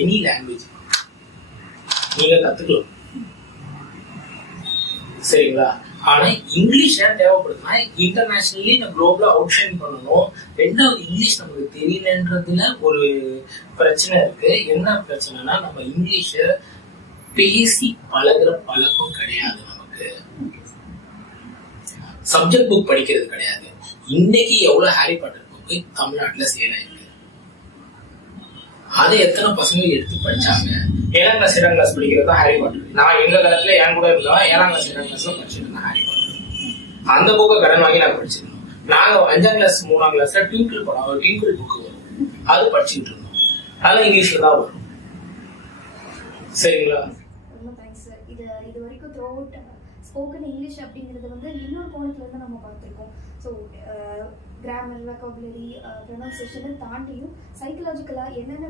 Any language நீங்க கத்துக்கலாம் சரிங்களா. ஆனா இங்கிலீஷ் ஏன் தேவைப்படுதுன்னா இன்டர்நேஷனலி நம்ம குளோபலா அவுட் ஷைன் பண்ணணும். ரெண்டாவது இங்கிலீஷ் நமக்கு தெரியலன்றதுல ஒரு பிரச்சனை இருக்கு. என்ன பிரச்சனைனா நம்ம இங்கிலீஷ பேசி பழகுற பழக்கம் கிடையாது. நமக்கு சப்ஜெக்ட் புக் படிக்கிறது கிடையாது. இன்னைக்கு எவ்வளவு ஹாரி பாட்டர் புக்கு தமிழ்நாட்டுல சேல் ஆயிருக்கு. அதை எத்தனை பசங்க எடுத்து படிச்சாங்க. 7ஆம் கிளாஸ் 7ஆம் கிளாஸ் படிக்கிறதா ஹாரி பாட்டர். நான் எங்க காலத்துல என் கூட இருந்தோம் 7ஆம் கிளாஸ் 7ஆம் கிளாஸ்ல படிச்சுட்டு இருந்தேன் ஹாரி பாட்டர். அந்த புக்கை கடன் வாங்கி நான் படிச்சிருந்தோம். நாங்க 5ஆம் கிளாஸ் 3ஆம் கிளாஸ்ல ட்விங்கிள் படம் ட்விங்கிள் புக்கு வரும், அது படிச்சுட்டு இருந்தோம். அதெல்லாம் இங்கிலீஷ்ல தான் வரும் சரிங்களா. ரொம்ப தேங்க்ஸ் சார். இது வரைக்கும் த்ரூ அவுட் ஸ்போக்கன் இங்கிலீஷ் அப்படிங்கிறது வந்து இன்னொரு கோணத்துல இருந்து நம்ம பார்த்துருக்கோம். ஸோ கிராமர், வெக்காபுலரி, ப்ரொனன்சியேஷனை தாண்டியும் சைக்கலாஜிக்கலா என்னென்ன